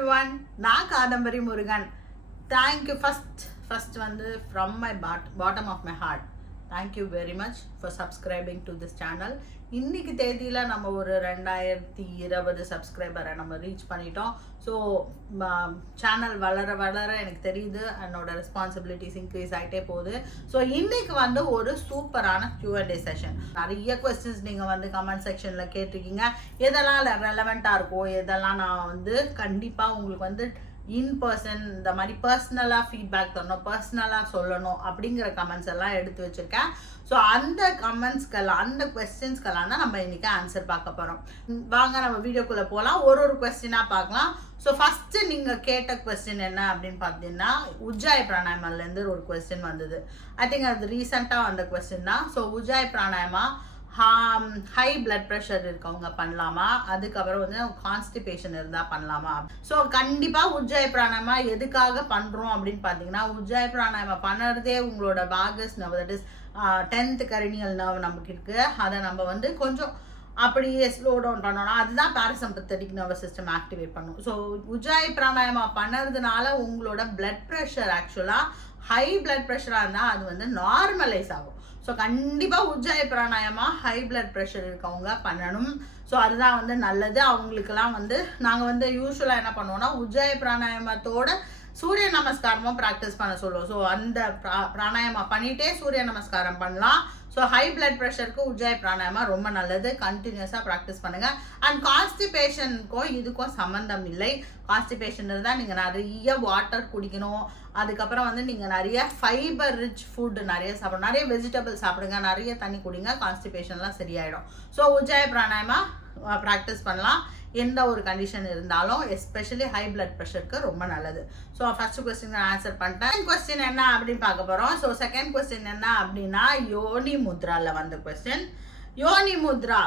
everyone, நான் Kadambari Murugan. Thank you first from my bottom of my heart. Thank you very much for subscribing to this channel. இன்னைக்கு தேதியில நம்ம ஒரு 2020 சப்ஸ்கிரைபரை நம்ம reach பண்ணிட்டோம். So channel வளர எனக்கு தெரியுது என்னோட ரெஸ்பான்சிபிலிட்டிஸ் இன்க்ரீஸ் ஆகிட்டே போகுது. ஸோ இன்னைக்கு ஒரு சூப்பரான Q&A செஷன். நிறைய கொஸ்டின்ஸ் நீங்கள் கமெண்ட் செக்ஷனில் கேட்டிருக்கீங்க. எதெல்லாம் ரெலவெண்ட்டாக இருக்கோ, எதெல்லாம் நான் கண்டிப்பாக உங்களுக்கு இன் பர்சன் இந்த மாதிரி பர்சனலாக ஃபீட்பேக் தரணும், பர்சனலாக சொல்லணும் அப்படிங்கிற கமெண்ட்ஸ் எல்லாம் எடுத்து வச்சுருக்கேன். ஸோ அந்த கமெண்ட்ஸ்க்கெல்லாம் அந்த கொஸ்டின்ஸ்க்கெல்லாம் தான் நம்ம இன்றைக்கி ஆன்சர் பார்க்க போகிறோம். வாங்க நம்ம வீடியோக்குள்ளே போகலாம், ஒரு கொஸ்டினாக பார்க்கலாம். ஸோ ஃபஸ்ட்டு நீங்கள் கேட்ட கொஸ்டின் என்ன அப்படின்னு பார்த்தீங்கன்னா, உஜ்ஜாய் பிராணாயமாலேருந்து ஒரு கொஸ்டின் வந்தது. ஐ திங்க் அது ரீசெண்டாக வந்த கொஸ்டின் தான். So Ujjayi pranayama high blood pressure இருக்கவங்க பண்ணலாமா, அதுக்கப்புறம் கான்ஸ்டிபேஷன் இருந்தால் பண்ணலாமா. ஸோ கண்டிப்பாக உஜ்ஜாய் பிராணாயமா எதுக்காக பண்ணுறோம் அப்படின்னு பார்த்தீங்கன்னா, உஜ்ஜாய் பிராணாயமா பண்ணுறதே உங்களோட vagus nerve, that is 10th cranial nerve நமக்கு இருக்குது. அதை நம்ம கொஞ்சம் அப்படியே ஸ்லோ டவுன் பண்ணோம்னா அதுதான் பேராசிம்பத்தட்டிக் நர்வஸ் சிஸ்டம் ஆக்டிவேட் பண்ணும். ஸோ உஜ்ஜாய் பிராணாயமா பண்ணுறதுனால உங்களோட பிளட் ப்ரெஷர் ஆக்சுவலாக ஹை பிளட் ப்ரெஷராக இருந்தால் அது நார்மலைஸ் ஆகும். ஸோ கண்டிப்பாக உஜ்ஜாய் பிராணாயமா ஹை பிளட் ப்ரெஷர் இருக்கவங்க பண்ணணும். ஸோ அதுதான் நல்லது. அவங்களுக்கெல்லாம் நாங்கள் யூஸ்வலாக என்ன பண்ணுவோம்னா, உஜ்ஜாய் பிராணாயமத்தோட சூரிய நமஸ்காரமும் ப்ராக்டிஸ் பண்ண சொல்லுவோம். ஸோ அந்த பிராணாயமா பண்ணிகிட்டே சூரிய நமஸ்காரம் பண்ணலாம். ஸோ ஹை பிளட் ப்ரெஷருக்கு உஜ்ஜாய் பிராணாயமா ரொம்ப நல்லது. கண்டினியூஸாக ப்ராக்டிஸ் பண்ணுங்கள். அண்ட் கான்ஸ்டிபேஷனுக்கும் இதுக்கும் சம்மந்தம் இல்லை. கான்ஸ்டிபேஷன் இருந்தால் நீங்கள் நிறைய வாட்டர் குடிக்கணும். அதுக்கப்புறம் நீங்கள் நிறைய ஃபைபர் ரிச் ஃபுட் நிறைய சாப்பிடணும், நிறைய வெஜிடபிள்ஸ் சாப்பிடுங்க, நிறைய தண்ணி குடிங்க, கான்ஸ்டிபேஷன்லாம் சரியாயிடும். ஸோ உஜ்ஜாய் பிராணாயமா ப்ராக்டிஸ் பண்ணலாம் எந்த ஒரு கண்டிஷன் இருந்தாலும், எஸ்பெஷலி ஹை பிளட் ப்ரெஷருக்கு ரொம்ப நல்லது. ஸோ ஃபர்ஸ்ட் கொஸ்டின் ஆன்சர் பண்ணிட்டேன். கொஸ்டின் என்ன அப்படின்னு பார்க்க போகிறோம். ஸோ செகண்ட் கொஸ்டின் என்ன அப்படின்னா, யோனி முத்ராவில் வந்த கொஸ்டின். யோனி முத்ரா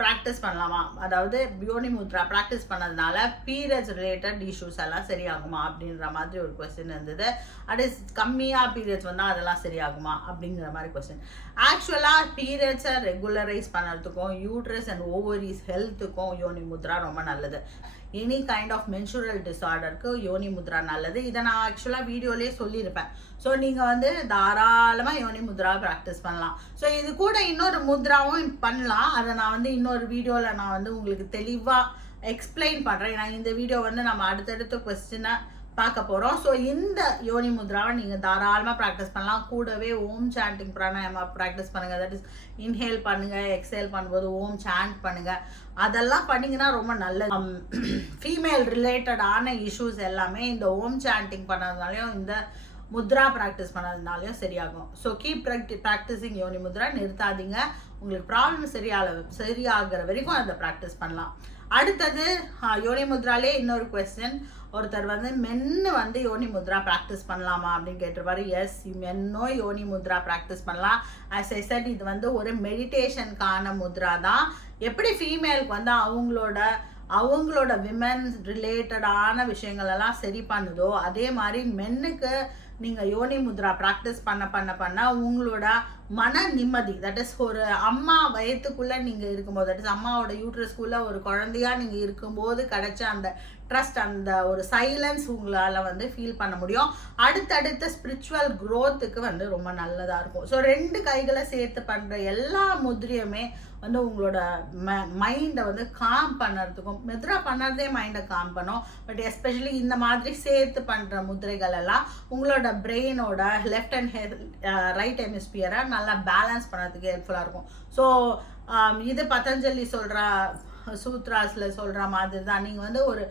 ப்ராக்டிஸ் பண்ணலாமா, அதாவது யோனி முத்ரா ப்ராக்டிஸ் பண்ணதுனால பீரியட்ஸ் ரிலேட்டட் இஷ்யூஸ் எல்லாம் சரியாகுமா அப்படின்ற மாதிரி ஒரு கொஸ்டின் இருந்தது. அது கம்மியாக பீரியட்ஸ் வந்தால் அதெல்லாம் சரியாகுமா அப்படிங்கிற மாதிரி கொஸ்டின். ஆக்சுவலாக பீரியட்ஸை ரெகுலரைஸ் பண்ணுறதுக்கும் யூட்ரஸ் அண்ட் ஓவரிஸ் ஹெல்த்துக்கும் யோனி முத்ரா ரொம்ப நல்லது. எனி கைண்ட் ஆஃப் மென்சுரல் டிஸார்டருக்கு யோனி முத்ரா நல்லது. இதை நான் ஆக்சுவலாக வீடியோலேயே சொல்லியிருப்பேன். ஸோ நீங்கள் தாராளமாக யோனி முத்ரா ப்ராக்டிஸ் பண்ணலாம். ஸோ இது கூட இன்னொரு முத்ராவும் பண்ணலாம். அதை நான் இன்னொரு வீடியோவில் நான் உங்களுக்கு தெளிவாக எக்ஸ்பிளைன் பண்ணுறேன். நான் இந்த வீடியோ நம்ம அடுத்தடுத்த கொஸ்டினை பார்க்க போகிறோம். ஸோ இந்த யோனி முத்ராவை நீங்கள் தாராளமாக ப்ராக்டிஸ் பண்ணலாம். கூடவே ஓம் சாண்டிங் பிராணாயமா ப்ராக்டிஸ் பண்ணுங்கள். தட் இஸ் இன்ஹேல் பண்ணுங்கள், எக்ஸேல் பண்ணும்போது ஓம் சாண்ட் பண்ணுங்கள். அதெல்லாம் பண்ணிங்கன்னா ரொம்ப நல்லது. ஃபீமேல் ரிலேட்டடான இஷ்யூஸ் எல்லாமே இந்த ஓம் சாண்டிங் பண்ணதுனாலையும் இந்த முத்ரா ப்ராக்டிஸ் பண்ணதுனாலையும் சரியாகும். ஸோ கீப் ப்ராக்டிஸிங் யோனி முத்ரா, நிறுத்தாதீங்க. உங்களுக்கு ப்ராப்ளம் சரியாகிற வரைக்கும் அதை ப்ராக்டிஸ் பண்ணலாம். அடுத்தது யோனி முத்ராலே இன்னொரு கொஸ்டின். ஒருத்தர் மென்னு யோனி முத்ரா ப்ராக்டிஸ் பண்ணலாமா அப்படின்னு கேட்டிருப்பாரு. எஸ், மென்னோ யோனி முத்ரா ப்ராக்டிஸ் பண்ணலாம். ஆஸ் ஐ செட், இது ஒரு மெடிடேஷனுக்கான முத்ரா தான். எப்படி ஃபீமேலுக்கு அவங்களோட விமன் ரிலேட்டடான விஷயங்கள் எல்லாம் சரி பண்ணுதோ, அதே மாதிரி மென்னுக்கு நீங்கள் யோனி முத்ரா ப்ராக்டிஸ் பண்ண உங்களோட மன நிம்மதி, தட் இஸ் ஒரு அம்மா வயத்துக்குள்ளே நீங்கள் இருக்கும்போது, தட் இஸ் அம்மாவோட யூட்ரஸ்குள்ளே ஒரு குழந்தையாக நீங்கள் இருக்கும்போது கிடைச்ச அந்த ட்ரஸ்ட், அந்த ஒரு சைலன்ஸ் உங்களால் ஃபீல் பண்ண முடியும். அடுத்தடுத்த ஸ்பிரிச்சுவல் க்ரோத்துக்கு ரொம்ப நல்லதாக இருக்கும். ஸோ 2 கைகளை சேர்த்து பண்ணுற எல்லா முத்ரையுமே உங்களோட மைண்டை காம் பண்ணுறதுக்கும், முத்ரா பண்ணுறதே மைண்டை காம் பண்ணும். பட் எஸ்பெஷலி இந்த மாதிரி சேர்த்து பண்ணுற முத்ரைகள் எல்லாம் உங்களோட பிரெயினோட லெஃப்ட் அண்ட் ரைட் ஹெமிஸ்பியரை நல்லா பேலன்ஸ் பண்ணுறதுக்கு ஹெல்ப்ஃபுல்லாக இருக்கும். ஸோ இது பதஞ்சலி சொல்கிற சூத்ராஸில் சொல்கிற மாதிரி தான். நீங்கள் ஒரு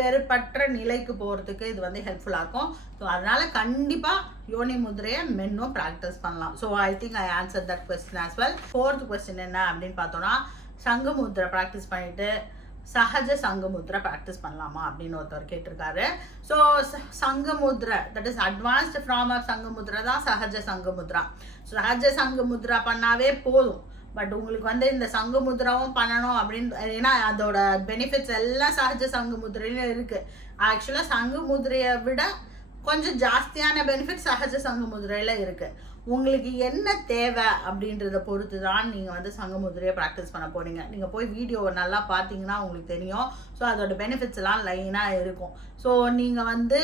வெறுப்பற்ற நிலைக்கு போகிறதுக்கு இது ஹெல்ப்ஃபுல்லாக இருக்கும். ஸோ அதனால் கண்டிப்பாக யோனி முத்ரையை மென்னும் ப்ராக்டிஸ் பண்ணலாம். So I think I answer that question as well. 4th question என்ன அப்படின்னு பார்த்தோன்னா, சங்கு முத்ரை ப்ராக்டிஸ் பண்ணிவிட்டு சஹஜ சங்கு முத்ரா ப்ராக்டிஸ் பண்ணலாமா அப்படின்னு ஒருத்தர் கேட்டிருக்காரு. ஸோ சங்கு முத்ரா, that is advanced form of சங்கு முத்ரா தான் சஹஜ சங்கு முத்ரா. சஹஜ சங்கு முத்ரா பண்ணாவே போதும். பட் உங்களுக்கு இந்த சங்கு முத்ராவும் பண்ணணும் அப்படின்னு, ஏன்னா அதோட பெனிஃபிட்ஸ் எல்லாம் சஹஜ சங்கு முத்ரையிலும் இருக்குது. ஆக்சுவலாக சங்கு முத்ரையை விட கொஞ்சம் ஜாஸ்தியான பெனிஃபிட் சஹஜ சங்கு முத்ரையில் இருக்குது. உங்களுக்கு என்ன தேவை அப்படின்றத பொறுத்து தான் நீங்கள் வந்து சங்க முதிரையை ப்ராக்டிஸ் பண்ண போகிறீங்க. நீங்கள் போய் வீடியோவை நல்லா பார்த்தீங்கன்னா உங்களுக்கு தெரியும். ஸோ அதோட பெனிஃபிட்ஸ் எல்லாம் லைனாக இருக்கும். ஸோ நீங்கள் வந்து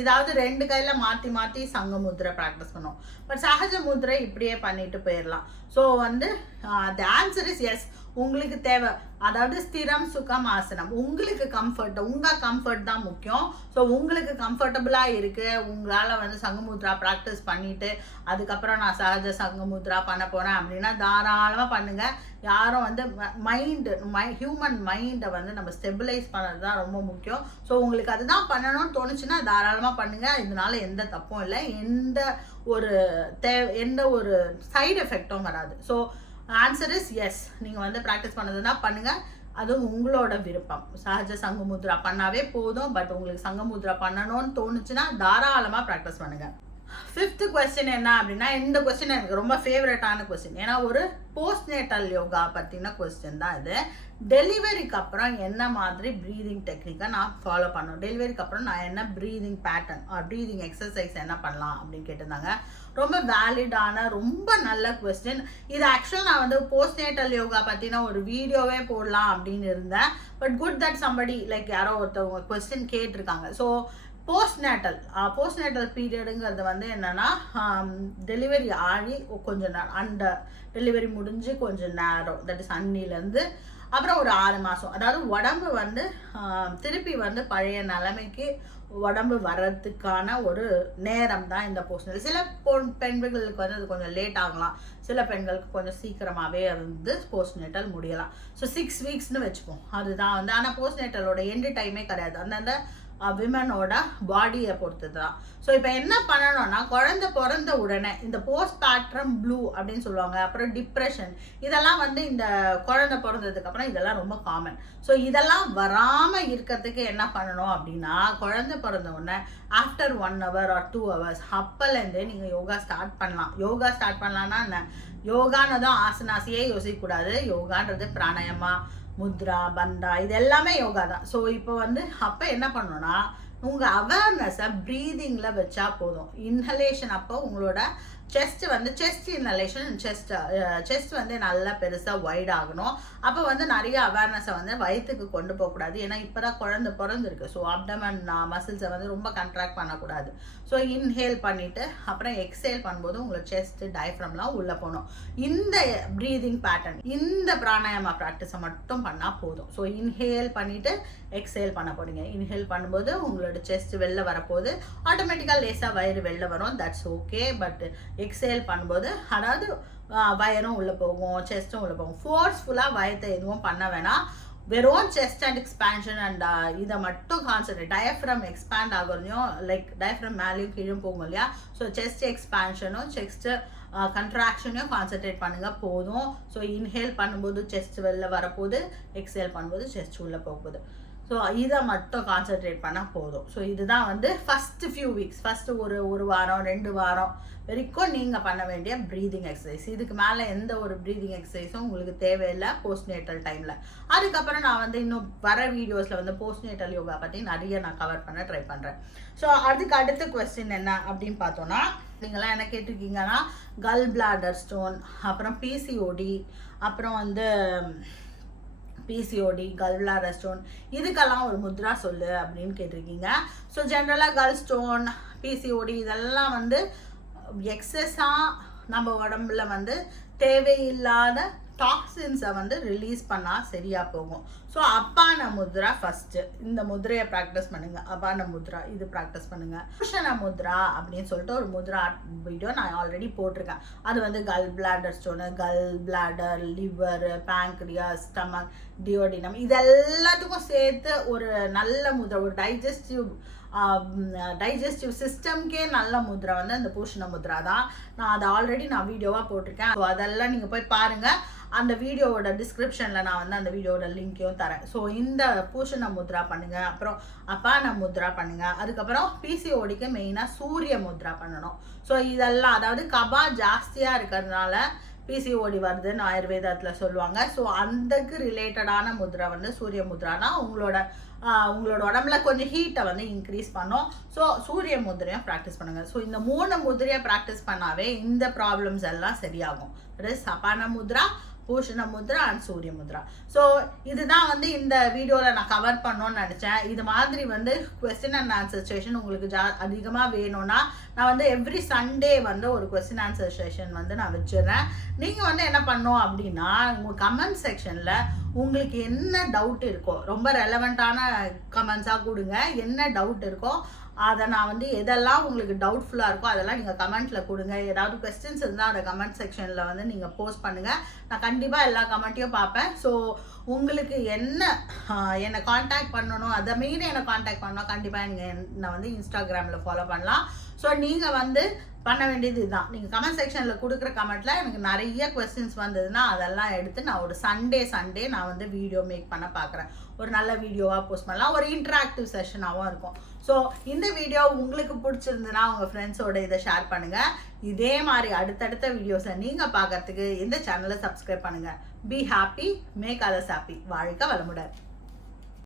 இதாவது 2 கையில் மாற்றி மாற்றி சங்க முதிரை ப்ராக்டிஸ் பண்ணணும். பட் சகஜ முதிரை இப்படியே பண்ணிட்டு போயிடலாம். ஸோ வந்து த ஆன்சர் இஸ் எஸ். உங்களுக்கு தேவை, அதாவது ஸ்திரம் சுகம் ஆசனம், உங்களுக்கு கம்ஃபர்ட், உங்கள் கம்ஃபர்ட் தான் முக்கியம். ஸோ உங்களுக்கு கம்ஃபர்டபுளாக இருக்குது, உங்களால் வந்து சங்கமுத்ரா ப்ராக்டிஸ் பண்ணிவிட்டு அதுக்கப்புறம் நான் சகஜ சங்கமுத்ரா பண்ண போகிறேன் அப்படின்னா தாராளமாக பண்ணுங்கள். யாரும் வந்து ஹியூமன் மைண்டை வந்து நம்ம ஸ்டெபிலைஸ் பண்ணது தான் ரொம்ப முக்கியம். ஸோ உங்களுக்கு அதுதான் பண்ணணும்னு தோணுச்சுன்னா தாராளமாக பண்ணுங்கள். இதனால எந்த தப்பும் இல்லை, எந்த ஒரு சைடு எஃபெக்டும் வராது. So answer is yes. நீங்கள் வந்து ப்ராக்டிஸ் பண்ணதுன்னா பண்ணுங்கள், அதுவும் உங்களோட விருப்பம். சகஜ சங்கமுத்ரா பண்ணாவே போதும். பட் உங்களுக்கு சங்கமுத்ரா பண்ணணும்னு தோணுச்சுன்னா தாராளமாக ப்ராக்டிஸ் பண்ணுங்கள். 5th கொஸ்டின் என்ன அப்படின்னா, இந்த கொஸ்டின் எனக்கு ரொம்ப ஃபேவரட்டான கொஸ்டின். ஏன்னா ஒரு போஸ்ட்நேட்டல் யோகா பற்றின கொஸ்டின் தான் இது. டெலிவரிக்கு அப்புறம் என்ன மாதிரி ப்ரீதிங் டெக்னிக்கை நான் ஃபாலோ பண்ணணும், டெலிவரிக்கு அப்புறம் நான் என்ன ப்ரீதிங் பேட்டர்ன் ப்ரீதிங் எக்ஸசைஸ் என்ன பண்ணலாம் அப்படின்னு கேட்டிருந்தாங்க. ரொம்ப வேலிடான ரொம்ப நல்ல கொஸ்டின் இது. ஆக்சுவலாக நான் வந்து போஸ்ட்நேட்டல் யோகா பற்றின ஒரு வீடியோவே போடலாம் அப்படின்னு இருந்தேன். பட் குட் தட் சம்படி யாரோ ஒருத்தவங்க கொஸ்டின் கேட்டிருக்காங்க. ஸோ போஸ்ட்நேட்டல் பீரியடுங்கிறது வந்து என்னென்னா, டெலிவரி ஆகி கொஞ்சம் அந்த டெலிவரி முடிஞ்சு கொஞ்சம் நேரம், தட் இஸ் அன்னிலேருந்து அப்புறம் ஒரு 6 மாதம், அதாவது உடம்பு வந்து திருப்பி வந்து பழைய நிலைமைக்கு உடம்பு வர்றதுக்கான ஒரு நேரம் தான் இந்த போஸ்ட்நேட்டல். சில பெண்களுக்கு வந்து அது கொஞ்சம் லேட் ஆகலாம், சில பெண்களுக்கு கொஞ்சம் சீக்கிரமாகவே வந்து போஸ்ட்நேட்டல் முடியலாம். ஸோ 6 வீக்ஸ்னு வச்சுப்போம். அதுதான் வந்து, ஆனால் போஸ்ட்நேட்டலோட எண்டு டைமே கிடையாது, அந்தந்த விமனோட பாடியை பொறுத்து தான். ஸோ இப்போ என்ன பண்ணணும்னா, குழந்தை பிறந்த உடனே இந்த போஸ்ட்பார்ட்ரம் ப்ளூ அப்படின்னு சொல்லுவாங்க, அப்புறம் டிப்ரெஷன், இதெல்லாம் வந்து இந்த குழந்தை பிறந்ததுக்கு அப்புறம் இதெல்லாம் ரொம்ப காமன். ஸோ இதெல்லாம் வராமல் இருக்கிறதுக்கு என்ன பண்ணணும் அப்படின்னா, குழந்தை பிறந்த உடனே ஆஃப்டர் 1 hour or 2 hours அப்போலேருந்தே நீங்கள் யோகா ஸ்டார்ட் பண்ணலாம். யோகா ஸ்டார்ட் பண்ணலான்னா என்ன, யோகானதும் ஆசனாசியே யோசிக்கக்கூடாது. யோகான்றது பிராணாயாமா, முத்ரா, பந்தா, இது எல்லாமே யோகா தான். ஸோ இப்போ வந்து அப்போ என்ன பண்ணணும்னா, உங்கள் அவேர்னஸை ப்ரீதிங்கில் வச்சா போதும். இன்ஹலேஷன் அப்போ உங்களோட செஸ்ட் இன்ஹலேஷன், செஸ்ட் வந்து நல்லா பெருசாக வைட் ஆகணும். அப்போ வந்து நிறைய அவேர்னஸை வந்து வயிற்றுக்கு கொண்டு போகக்கூடாது. ஏன்னா இப்போ தான் குழந்தை பிறந்திருக்கு. ஸோ அப்டமன் மசில்ஸை வந்து ரொம்ப கண்ட்ராக்ட் பண்ணக்கூடாது. ஸோ இன்ஹேல் பண்ணிவிட்டு அப்புறம் எக்ஸேல் பண்ணும்போது உங்களோட செஸ்ட் டயஃப்ரம்லாம் உள்ளே போகணும். இந்த ப்ரீதிங் பேட்டர்ன், இந்த பிராணாயாமா ப்ராக்டிஸை மட்டும் பண்ணால் போதும். ஸோ இன்ஹேல் பண்ணிவிட்டு எக்ஸேல் பண்ண போகிறீங்க. இன்ஹேல் பண்ணும்போது உங்களோட செஸ்ட் வெளில வரப்போகுது, ஆட்டோமேட்டிக்காக லேசாக வயிறு வெளில வரும், தட்ஸ் ஓகே. பட் எக்ஸேல் பண்ணும்போது அதாவது வயரும் உள்ளே போகும், செஸ்ட்டும் உள்ளே போகும். ஃபோர்ஸ்ஃபுல்லாக வயத்தை எதுவும் பண்ண வேணாம். வெறும் செஸ்ட் அண்ட் எக்ஸ்பேன்ஷன் அண்ட் இதை மட்டும் கான்சன்ட்ரேட். டயஃப்ரம் எக்ஸ்பேண்ட் ஆகுறதையும் டயஃப்ரம் மேலேயும் கீழும் போகும் இல்லையா. ஸோ செஸ்ட் எக்ஸ்பேன்ஷனும் செஸ்ட்டு கண்ட்ராக்ஷனையும் கான்சன்ட்ரேட் பண்ணுங்கள் போதும். ஸோ இன்ஹேல் பண்ணும்போது செஸ்ட் வெளில வரப்போகுது, எக்ஸேல் பண்ணும்போது செஸ்ட் உள்ளே போகுது. ஸோ இதை மட்டும் கான்சன்ட்ரேட் பண்ணால் போதும். ஸோ இதுதான் வந்து ஃபஸ்ட்டு ஃபியூ வீக்ஸ், ஃபஸ்ட்டு ஒரு வாரம் 2 வாரம் வரைக்கும் நீங்கள் பண்ண வேண்டிய ப்ரீதிங் எக்ஸசைஸ். இதுக்கு மேலே எந்த ஒரு ப்ரீதிங் எக்ஸசைஸும் உங்களுக்கு தேவையில்லை போஸ்ட்நேட்டல் டைமில். அதுக்கப்புறம் நான் வந்து இன்னும் வர வீடியோஸில் வந்து போஸ்ட்நேட்டல் யோகா பற்றி நிறைய நான் கவர் பண்ண ட்ரை பண்ணுறேன். ஸோ அதுக்கு அடுத்த கொஸ்டின் என்ன அப்படின்னு பார்த்தோன்னா, நீங்களாம் என்ன கேட்டிருக்கீங்கன்னா, கல் பிளாடர் ஸ்டோன், அப்புறம் பிசிஓடி, அப்புறம் வந்து பிசிஓடி, கல் பிளாடர் ஸ்டோன், இதுக்கெல்லாம் ஒரு முத்ரா சொல்லு அப்படின்னு கேட்டிருக்கீங்க. ஸோ ஜென்ரலாக கல் ஸ்டோன், பிசிஓடி இதெல்லாம் வந்து எக்ஸஸாக நம்ம உடம்புல வந்து தேவையில்லாத டாக்ஸின்ஸை வந்து ரிலீஸ் பண்ணால் சரியாக போகும். ஸோ அப்பான முத்ரா ஃபஸ்ட்டு, இந்த முத்ரையை ப்ராக்டிஸ் பண்ணுங்கள். அப்பான முத்ரா இது ப்ராக்டிஸ் பண்ணுங்கள். புஷன முத்ரா அப்படின்னு சொல்லிட்டு ஒரு முத்ரா வீடியோ நான் ஆல்ரெடி போட்டிருக்கேன். அது வந்து கல் பிளாடர் ஸ்டோனு, கல் bladder, liver, pancreas, stomach, duodenum, இது எல்லாத்துக்கும் சேர்த்து ஒரு நல்ல முத்ரா, ஒரு டைஜஸ்டிவ் சிஸ்டம்கே நல்ல முத்ரா வந்து அந்த பூஷண முத்ரா தான். நான் அதை ஆல்ரெடி வீடியோவாக போட்டிருக்கேன். ஸோ அதெல்லாம் நீங்கள் போய் பாருங்கள். அந்த வீடியோவோட டிஸ்கிரிப்ஷனில் நான் வந்து அந்த வீடியோவோட லிங்க்கையும் தரேன். ஸோ இந்த பூஷண முத்ரா பண்ணுங்கள், அப்புறம் அப்பான முத்ரா பண்ணுங்கள். அதுக்கப்புறம் பிசிஓடிக்கு மெயினாக சூரிய முத்ரா பண்ணணும். ஸோ இதெல்லாம் அதாவது கபா ஜாஸ்தியாக இருக்கிறதுனால பிசிஓடி வருதுன்னு ஆயுர்வேதத்தில் சொல்லுவாங்க. ஸோ அதுக்கு ரிலேட்டடான முத்ரா வந்து சூரிய முத்ரானா உங்களோட உங்களோட உடம்புல கொஞ்சம் ஹீட்டை வந்து இன்க்ரீஸ் பண்ணும். ஸோ சூரிய முதிரையும் ப்ராக்டிஸ் பண்ணுங்கள். ஸோ இந்த 3 முதிரையை ப்ராக்டிஸ் பண்ணாவே இந்த ப்ராப்ளம்ஸ் எல்லாம் சரியாகும். தட் இஸ் சபான முத்ரா, பூஷண முத்ரா அண்ட் சூரிய முத்ரா. ஸோ இதுதான் வந்து இந்த வீடியோவில் நான் கவர் பண்ணணும்னு நினச்சேன். இது மாதிரி வந்து கொஸ்டின் அண்ட் ஆன்சர் செஷன் உங்களுக்கு அதிகமாக வேணும்னா நான் வந்து எவ்ரி சண்டே வந்து ஒரு கொஸ்டின் ஆன்சர் செஷன் வந்து நான் வச்சிடுறேன். நீங்கள் வந்து என்ன பண்ணணும் அப்படின்னா உங்கள் கமெண்ட் செக்ஷனில் உங்களுக்கு என்ன டவுட் இருக்கோ, ரொம்ப ரெலவெண்ட்டான கமெண்ட்ஸாக கொடுங்க. என்ன டவுட் இருக்கோ அதை நான் வந்து எதெல்லாம் உங்களுக்கு டவுட்ஃபுல்லாக இருக்கோ அதெல்லாம் நீங்கள் கமெண்ட்டில் கொடுங்க. ஏதாவது கொஸ்டின்ஸ் இருந்தால் அந்த கமெண்ட் செக்ஷனில் வந்து நீங்கள் போஸ்ட் பண்ணுங்கள். நான் கண்டிப்பாக எல்லா கமெண்ட்டையும் பார்ப்பேன். ஸோ உங்களுக்கு என்னை காண்டாக்ட் பண்ணணும், அதை மீறி என்னை காண்டாக்ட் பண்ணணும், கண்டிப்பாக என்னை வந்து இன்ஸ்டாகிராமில் ஃபாலோ பண்ணலாம். ஸோ நீங்கள் வந்து பண்ண வேண்டியது இதுதான். நீங்கள் கமெண்ட் செக்ஷனில் கொடுக்குற கமெண்ட்டில் எனக்கு நிறைய கொஸ்டின்ஸ் வந்ததுன்னா அதெல்லாம் எடுத்து நான் ஒரு சண்டே நான் வந்து வீடியோ மேக் பண்ண பார்க்குறேன். ஒரு நல்ல வீடியோவாக போஸ்ட் பண்ணலாம், ஒரு இன்ட்ராக்டிவ் செஷனாகவும் இருக்கும். ஸோ இந்த வீடியோ உங்களுக்கு பிடிச்சிருந்துன்னா உங்கள் ஃப்ரெண்ட்ஸோட இதை ஷேர் பண்ணுங்கள். இதே மாதிரி அடுத்தடுத்த வீடியோஸை நீங்கள் பார்க்கறதுக்கு இந்த சேனலை சப்ஸ்கிரைப் பண்ணுங்கள். Be happy, make others happy. வாழ்க வளமுடன்.